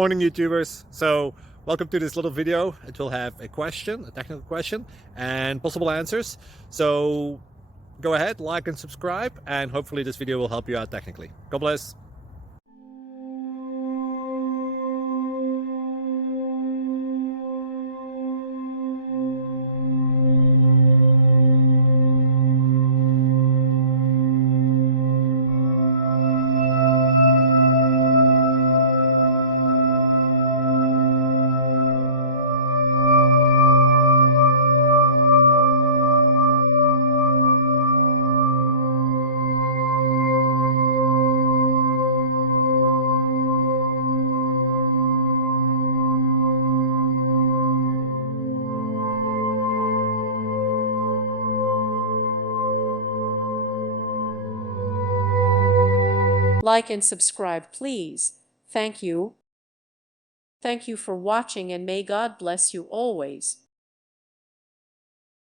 Morning, YouTubers. So welcome to this little video. It will have a question, a technical question, and possible answers. So go ahead, like and subscribe, and hopefully this video will help you out technically. God bless. Like and subscribe, please. Thank you. Thank you for watching, and may God bless you always.